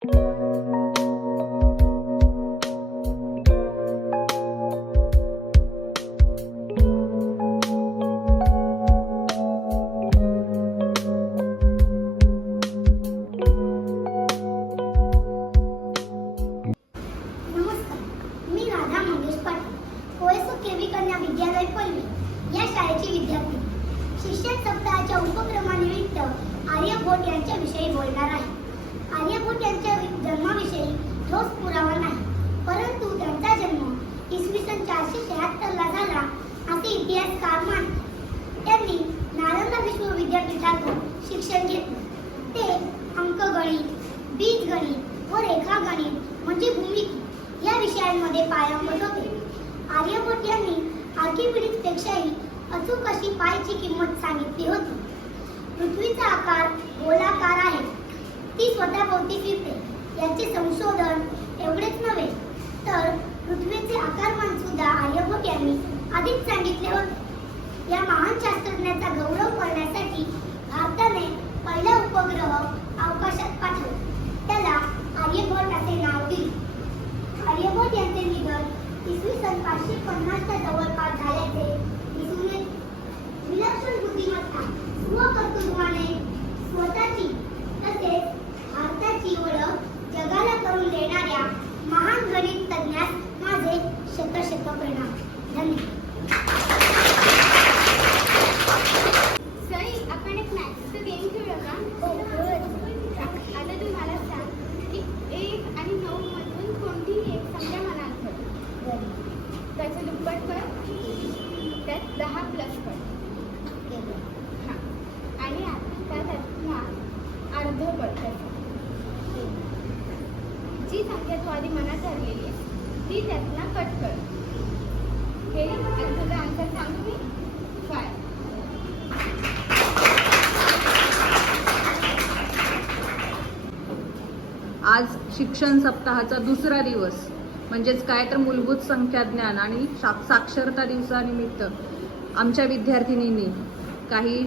विद्यालय पल्ली या शाळेची विद्यार्थी शिक्षण सप्ताहाच्या उपक्रमानिमित्त आर्यभट्ट यांच्याविषयी बोलणार आहे. आर्यभट्ट यांच्या जन्माविषयी ठोस पुरावा नाही, परंतु त्यांचा जन्म इसवी सन 476 ला झाला असे इतिहासकार मानतात. त्यांनी नालंदा विश्वविद्यापीठातून शिक्षण घेतले. ते अंकगणित, बीजगणित व रेखागणित म्हणजे भूमिती या विषयांमध्ये पारंगत होते. आर्यभट्ट यांनी आर्किमिडीज पेक्षाही अचूक अशी पायची किंमत सांगितली होती. पृथ्वीचा आकार गोलाकार आहे, ती स्वतःभोवती फिरते. याचे संशोधन एवढेच नव्हे तर पृथ्वीचे आकारमान सुद्धा आर्यभट्ट यांनी आधीच सांगितले होते. या महान शास्त्रज्ञाचा गौरव करण्यासाठी भारताने पहिला उपग्रह अवकाशात पाठवला. त्याला आर्यभट्ट असे नाव दिले. आर्यभट्ट यांचे निधन इसवी सन 550 च्या जवळपास झाल्याचे दिसून येते. विलक्षण बुद्धिमत्ता, स्वकर्तृत्वाने स्वतःची तसेच भारताची ओळख जगाला करून देणाऱ्या महान गणित तज्ञास माझे शतशत प्रणाम. धन्यवाद. सई, आपण एक मॅथ्सचं गेम खेळूया का? आता तू मला सांग की 1 आणि 9 मधून कोणतीही एक संख्या मला आठवत. त्याचं दुप्पट कर, त्यात 10 प्लस कर. हां, आणि आता त्यातला अर्ध कर. जी संख्या तू आधी मनात ठरलेली ती त्यातनं कट कर. हे आणि तुझा आन्सर सांगू मी? 5. आज शिक्षण सप्ताहाचा दुसरा दिवस म्हणजेच काय तर मूलभूत संख्या ज्ञान आणि साक्षरता दिवसानिमित्त आमच्या विद्यार्थिनींनी काही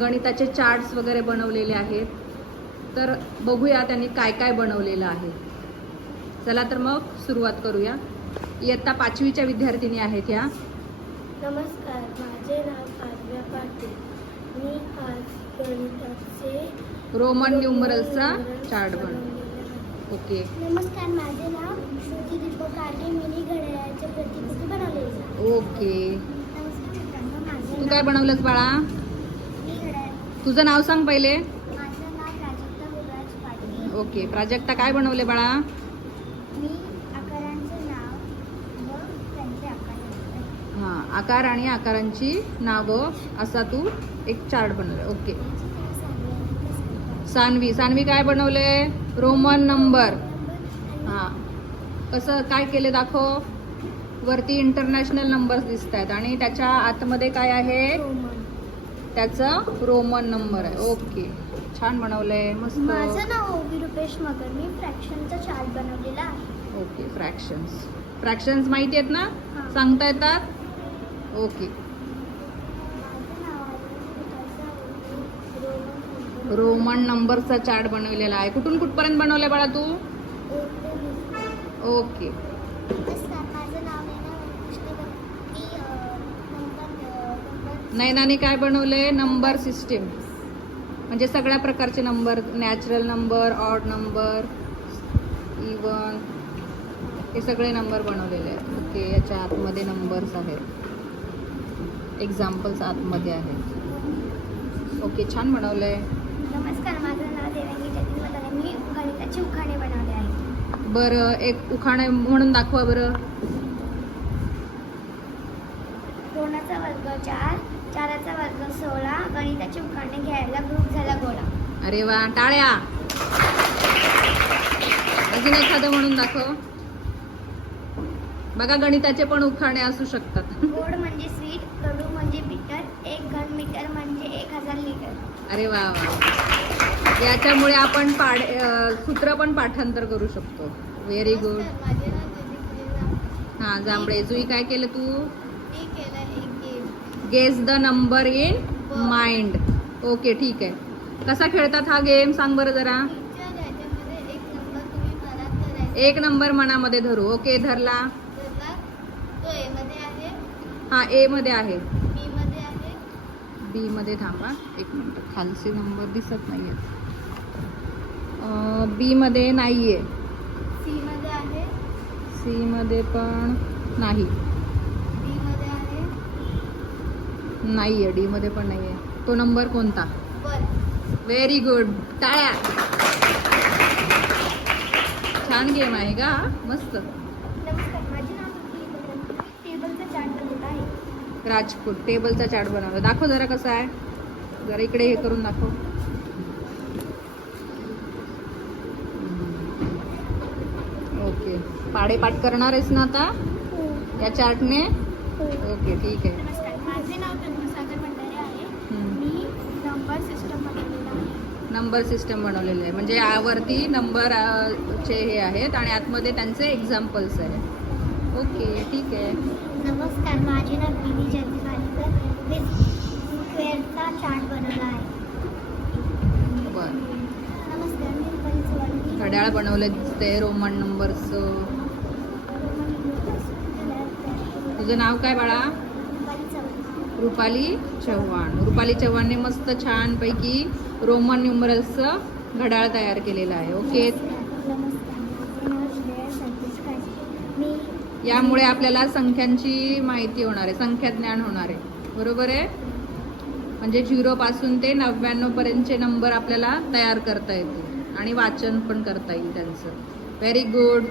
गणिताचे चार्ट्स वगैरे बनवलेले आहेत. तर बघूया त्यांनी काय काय बनवलेलं आहे. चला तर मग सुरुवात करूया. इयत्ता 5वीच्या विद्यार्थिनी आहेत या. नमस्कार, माझे नाव आर्या पाटील. मी आज गणिताचे रोमन न्यूमरल्सचा चार्ट बनव. ओके. नमस्कार, माझे नाव श्रुती दीपक कार्टे. मिनी घड्याळाचे प्रतिकृती बनवलेली. ओके. नमस्कार मित्रांनो, माझे तू काय बनवलंस बाळा? मी घड्याळ. तुझं नाव सांग पहिले. माझं नाव प्राजक्ता गुरुराज पाटील. ओके. प्राजक्ता काय बनवले बाळा? मी आकारांचे नाव व त्यांचे आकार बनवले. हां, आकार आणि आकारांची नावं असा तू एक चार्ट बनवला. ओके. सान्वी काय बनवले? Roman number. हां, कसं काय केले दाखव. वरती इंटरनॅशनल नंबर्स दिसत आहेत आणि त्याच्या आतमध्ये काय आहे? त्याचं रोमन नंबर आहे. ओके, छान बनवलंय, मस्त. माझं नाव ओवी रुपेश मगर. मी फ्रॅक्शनचा चार्ट बनवलेला आहे. ओके. फ्रॅक्शन्स माहिती आहेत ना? हां. सांगता येतात? ओके. रोमन नंबरचा चार्ट बनवलेला आहे. कुठून कुठपर्यंत बनवलंय बाळा तू? ओके. नैनाने काय बनवलंय? नंबर सिस्टीम म्हणजे सगळ्या प्रकारचे number, natural number, odd number, even, हे सगळे नंबर बनवलेले आहेत. ओके. याच्या आतमध्ये नंबर्स आहेत, एक्झाम्पल्स आतमध्ये आहेत. ओके, छान बनवलंय. नमस्कार, माझं नाव देवांगी जतीन मदाने. मी गणिताचे उखाणे बनवले आहेत. बरं, एक उखाणे म्हणून दाखवा बरं. 2चा वर्ग 4, 4चा वर्ग 16. गणिताचे उखाणे घ्यायला ग्रुप झाला गोळा. अरे वा, टाळ्या. अजून एखादं म्हणून दाखव. बघा, गणिताचे पण उखाणे असू शकतात. गोड म्हणजे स्वीट, कडू म्हणजे बिटर, 1 घन मीटर म्हणजे 1000 लिटर. अरे वा वा. याच्यामुळे आपण सूत्र पण पाठांतर करू शकतो. Very good. हां, जांभळे. जुई काय केलं तू? Guess the number in mind. Okay, ठीक आहे. कसा खेळतात हा गेम सांग बरं जरा. एक नंबर 1 नंबर मनामध्ये धरू. ओके, धरला. तो ए मध्ये आहे, हा ए मध्ये आहे. बी मध्ये आहे, बी मध्ये थांबा 1 मिनिट, खालचे नंबर दिसत नाहीये. बी मध्ये नाहीये. सी मध्ये आहे, सी मध्ये पण नाही. डी मध्ये आहे, नाहीये. डी मध्ये पण नाहीये. तो नंबर कोणता? 1. व्हेरी गुड, टाळ्या. छान गेम आहे का? मस्त. नमस्कार, माझे नाव टेबलचा चार्ट बनवला आहे. राजपूत टेबलचा चार्ट बनवला. दाखव जरा कसा आहे. जरा इकडे हे करून दाखव. ओके, पाढे पाठ करणार आहेस ना आता या चार्टने? ओके, ठीक आहे. नमस्कार, माझे नाव तन्मसागर भंडारे आहे. हम्म. मी नंबर सिस्टम बनवलेला आहे. नंबर सिस्टम बनवलेलं आहे, म्हणजे यावरती नंबर चे हे आहेत आणि आतमध्ये त्यांचे एक्झाम्पल्स आहेत. ओके, ठीक आहे. नमस्कार, माझे नाव विनी जयंती वालीकर. मी स्क्वेअरचा चार्ट बनवला आहे. बरं. नमस्कार, मी रुपाली चव्हाण. घड्याळ बनवले दिसते रोमन नंबरचं. तुझं नाव काय बाळा? रुपाली चव्हाण. रुपाली चव्हाण. रुपाली चव्हाणने मस्त छानपैकी रोमन न्यूमरल्सचं घड्याळ तयार केलेलं आहे. ओके, नमस्कार, माझे नाव श्रेया संतोष काळे. मी यामुळे आपल्याला संख्यांची माहिती होणार आहे, संख्या ज्ञान होणार आहे. बरोबर आहे? म्हणजे 0 पासून ते 99 पर्यंतचे नंबर आपल्याला तयार करता येतील आणि वाचन पण करता येईल त्यांचं. Very good.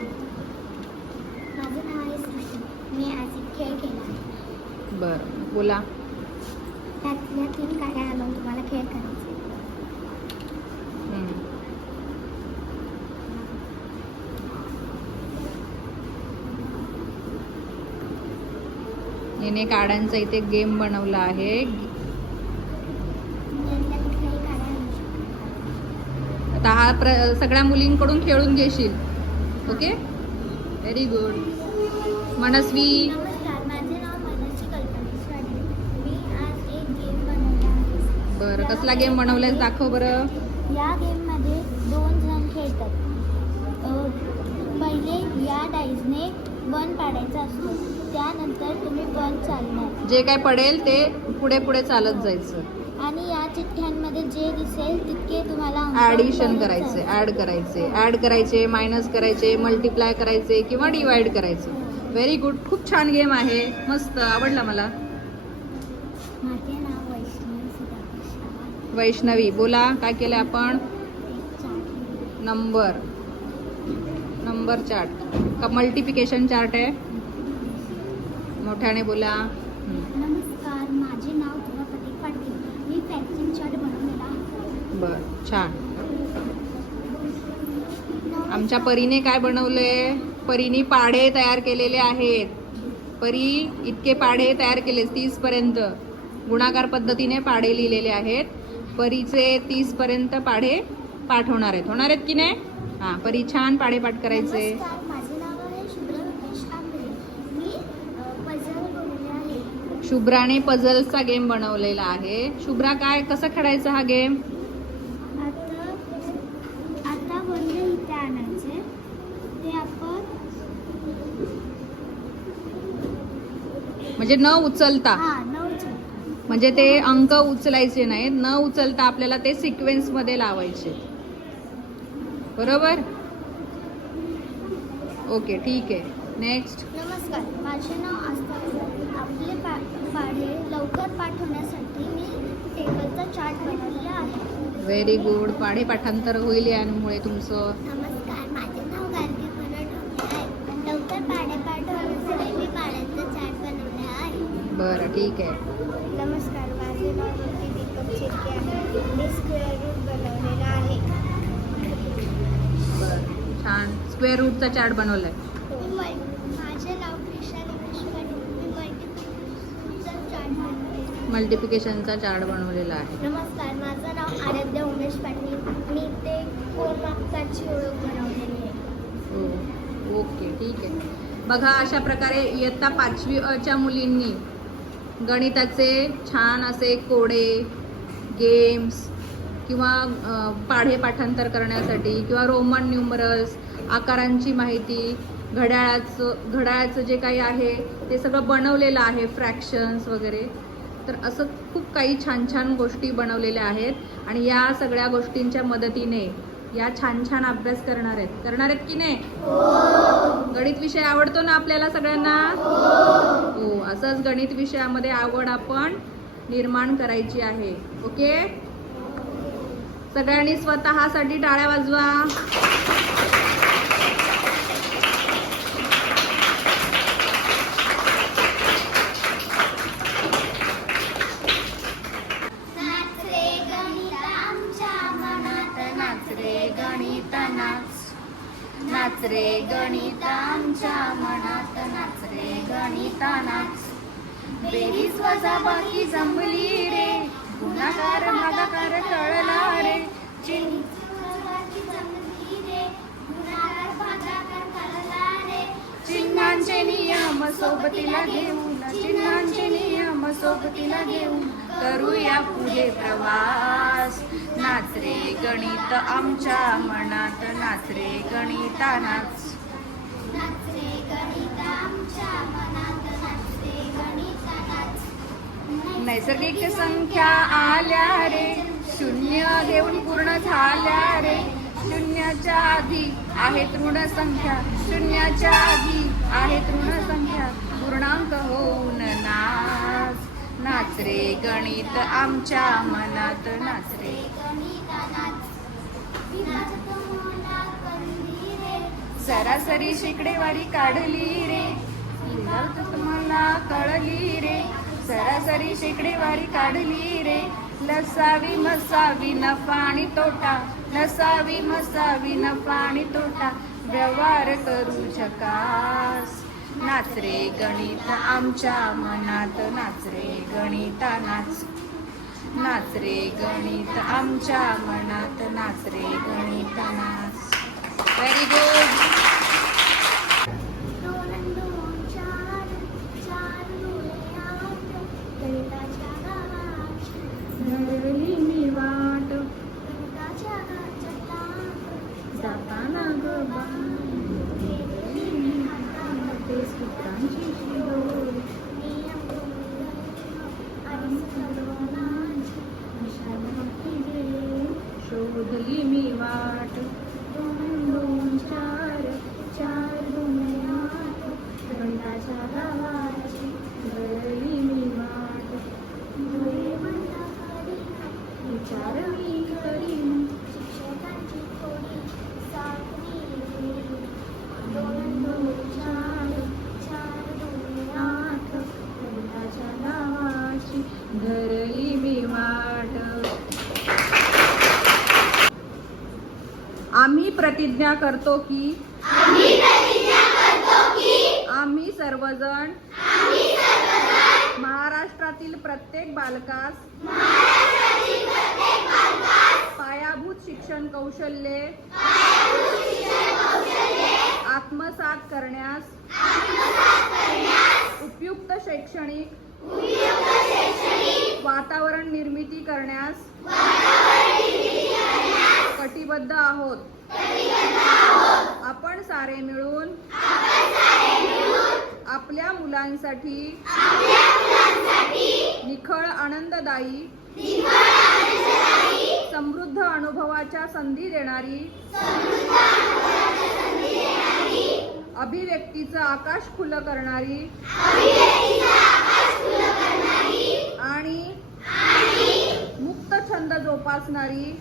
माझं नाव आहे सृष्टी. मी आज एक खेळ केला आहे. बरं, बोला. त्यातल्या 3 काड्या आणून तुम्हाला खेळ करायचा. हम्म. हिने काड्यांचा इथे गेम बनवला आहे. त्यातल्या कुठल्याही काड्या आणू शकता. आता हा सगळ्या मुलींकडून खेळून घेशील. Okay, very good. मनस्वी. नमस्कार, माझे नाव मनस्वी कल्पना स्वामी. मी आज एक गेम बनवला आहे. बरं, कसला गेम बनवलायस दाखव बरं. या गेममध्ये 2 जण खेळतात. पहिले या डाईजने 1 पाडायचा असतो. त्यानंतर तुम्ही 1 चालणार जे काय पडेल ते पुढे पुढे चालत जायचं. आणि या चिठ्ठ्यांमध्ये जे दिसेल तितके तुम्हाला अंक ॲडिशन बनवत करायचे, जायचे. ॲड करायचे, मायनस करायचे, मल्टिप्लाय करायचे किंवा डिवाइड करायचे. व्हेरी गुड, खूप छान गेम आहे. मस्त, आवडला मला. माझे नाव वैष्णवी सुधाकर. वैष्णवी, बोला काय केलं आपण? नंबर चार्ट का मल्टिप्लिकेशन चार्ट आहे? मोठ्याने बोला. नमस्कार, माझे नाव धुरापती पाटील. मी फॅक्शन चार्ट बनवलेला आहे. बर, छान. आमच्या परीने काय बनवलंय? परीने पाढे तयार केलेले आहेत. परी इतके पाढे तयार केले 30 पर्यंत. गुणाकार पद्धतीने पाढे लिहिलेले आहेत. परीचे 30 पर्यंत पाढे पाठ होणार आहेत की नाही? हां, परी छान पाढे पाठ करायचे. नमस्कार, माझे नाव आहे शुभ्रा रमेश आंबे. मी पझल बनवले आहे. शुभ्राने पझल्सचा गेम बनवलेला आहे. शुभ्रा, कसं खेळायचा हा गेम? आता बोलले इथे आणायचे ते आपण म्हणजे न उचलता, 9 म्हणजे ते अंक उचलायचे नाहीत. न उचलता आपल्याला ते सिक्वेन्स मध्ये लावायचे. बरोबर? ओके, ठीक आहे. नेक्स्ट. नमस्कार, माझे नाव आस्था. आपले पाढे लवकर पाठ होण्यासाठी मी टेबलचा चार्ट बनवलेला आहे. Very good. पाढे पाठांतर होईल यामुळे तुमचं. नमस्कार, माझे नाव गार्गी बनवले आहे. लवकर पाढे पाठ होण्यासाठी मी पाढ्यांचा चार्ट बनवला आहे. बरं, ठीक आहे. नमस्कार, माझे नाव दीपक चिरके आहे. मी स्क्वेअर रूट बनवलेला आहे. बरं, छान. स्क्वेअर रूटचा चार्ट बनवलाय. माझे नाव कृष्णा रमेश पाटील. मी मल्टिप्लिकेशनचा चार्ट बनवलेला. मल्टिप्लिकेशनचा चार्ट बनवलेला आहे. नमस्कार, माझं नाव आराध्या उमेश पाटील. मी ते कोणमापकाची ओळख बनवलेली आहे. हो, ओके, ठीक आहे. बघा, अशा प्रकारे इयत्ता 5वी च्या मुलींनी गणिताचे छान असे कोडे, गेम्स किंवा पाढे पाठांतर करण्यासाठी किंवा रोमन न्यूमरल्स, आकारांची माहिती, घड्याळाचं जे काही आहे ते सगळं बनवलेलं आहे, फ्रॅक्शन्स वगैरे. तर असं खूप काही छान छान गोष्टी बनवलेल्या आहेत आणि या सगळ्या गोष्टींच्या मदतीने या छान छान अभ्यास करणार आहेत की नाही? गणित विषय आवडतो ना आपल्याला सगळ्यांना? हो. असंच गणित विषयामध्ये आवड आपण निर्माण करायची आहे. ओके, सगळ्यांनी स्वतःसाठी टाळ्या वाजवा. नाच रे गणित आमच्या मनात, नाच रे गणित नाच. नाच रे गणित आमच्या मनात, नाच रे गणित नाच. बेरीज वजाबाकी जमली रे, गुणाकार भागाकार कळला रे. चिन्हांचे नियम सोबतीला घेऊन, चिन्हांचे नियम सोबतीला घेऊन करूया पुढे प्रवास. नाच रे गणित आमच्या मनात, नाच रे गणिता नाच. नाच रे गणित आमच्या मनात, नाच रे गणिता नाच. नैसर्गिक संख्या आल्या रे, शून्य घेऊन पूर्ण झाल्या रे. शून्याच्या आधी आहेत ऋण संख्या, शून्याच्या आधी आहेत ऋण संख्या, पूर्णांक होऊन नाच. नाच रे गणित आमच्या मनात, नाच रे गणिता नाच. सरासरी शेकडेवारी काढली रे, तुम्हाला कळली रे. सरासरी शेकडेवारी काढली रे. लसावी मसावी नफा आणि तोटा, लसावी मसावी नफा आणि तोटा, व्यवहार करू झकास. नाच रे गणित आमच्या मनात, नाच रे गणिता नाच. नाच रे गणित आमच्या मनात, नाच रे गणिता नाच. Very good. धरली मी वाट जाताना ग सूत्रांची शिदोरी, शोधली मी वाट. 2 2 4 4 2 8 गणिताच्या गावाची धरली मी वाट. विचार मी करीन शिक्षकांची थोडी साथी. 2 2 4 4 2 8 गणिताच्या गावाची धरली मी वाट. आम्ही प्रतिज्ञा करतो की आम्ही सर्वजण महाराष्ट्रातील प्रत्येक बालकास पायाभूत शिक्षण कौशल्ये आत्मसात करण्यास उपयुक्त शैक्षणिक वातावरण निर्मिती करण्यास कटिबद्ध आहोत. आपण सारे मिळून आपल्या मुलांसाठी निखळ आनंददायी समृद्ध अनुभवाच्या संधी देणारी अभिव्यक्तीचं आकाश खुलं करणारी आणि मुक्त छंद जोपासणारी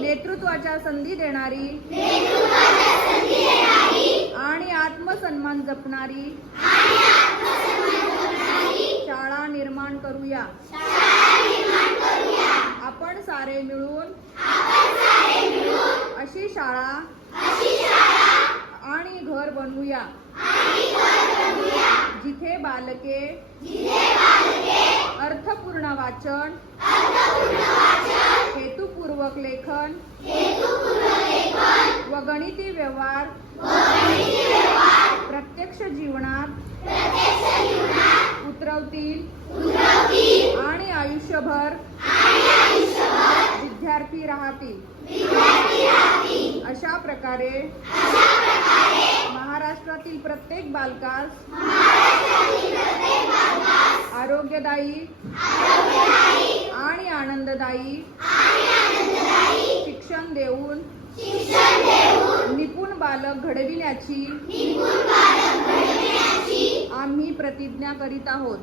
नेतृत्वाच्या संधी देणारी आणि आत्मसन्मान जपणारी शाळा निर्माण करूया. आपण सारे मिळून अशी शाळा आणि घर बनवूया जिथे बालके अर्थपूर्ण वाचन, हेतुपूर्वक लेखन व गणिती व्यवहार प्रत्यक्ष जीवनात उतरवतील आणि आयुष्यभर विद्यार्थी राहतील. अशा प्रकारे महाराष्ट्रातील प्रत्येक बालकास आरोग्यदायी आणि आनंददायी शिक्षण देऊन निपुण बालक घडविण्याची आम्ही प्रतिज्ञा करीत आहोत.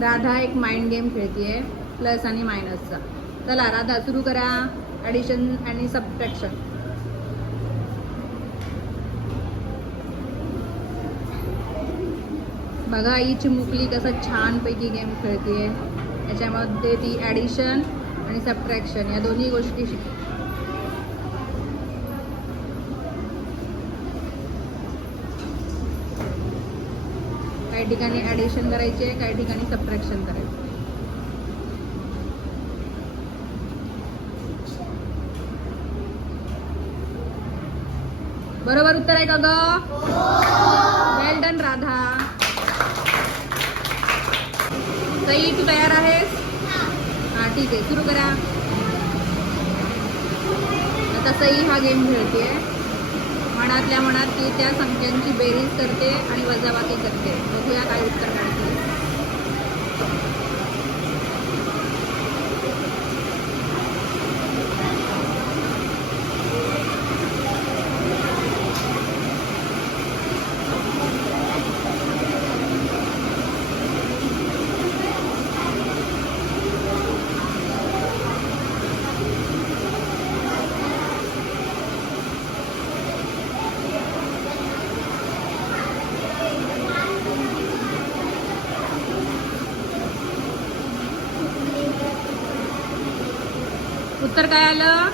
राधा एक माइंड गेम खेळतीये प्लस आणि मायनसचा. चला राधा सुरू करा ॲडिशन आणि सबट्रॅक्शन. बघा ही चिमुकली कसं छानपैकी गेम खेळतीये. याच्यामध्ये ती ॲडिशन आणि सबट्रॅक्शन या दोन्ही गोष्टी शिकते. काही ठिकाणी ॲडिशन करायचे, काही ठिकाणी सबट्रॅक्शन करायचे. बरोबर उत्तर आहे का ग? वेल डन राधा. सई तू तयार आहेस? हा ठीक आहे, सुरू करा. आता सई हा गेम खेळते. मनातल्या मनात ती त्या संख्यांची बेरीज करते आणि वजाबाकी करते. बघूया काय उत्तर काढते. उत्तर काय आलं?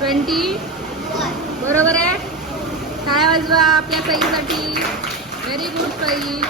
20. बरोबर आहे. टाळ्या वाजवा आपल्या सईसाठी. Very good Sai.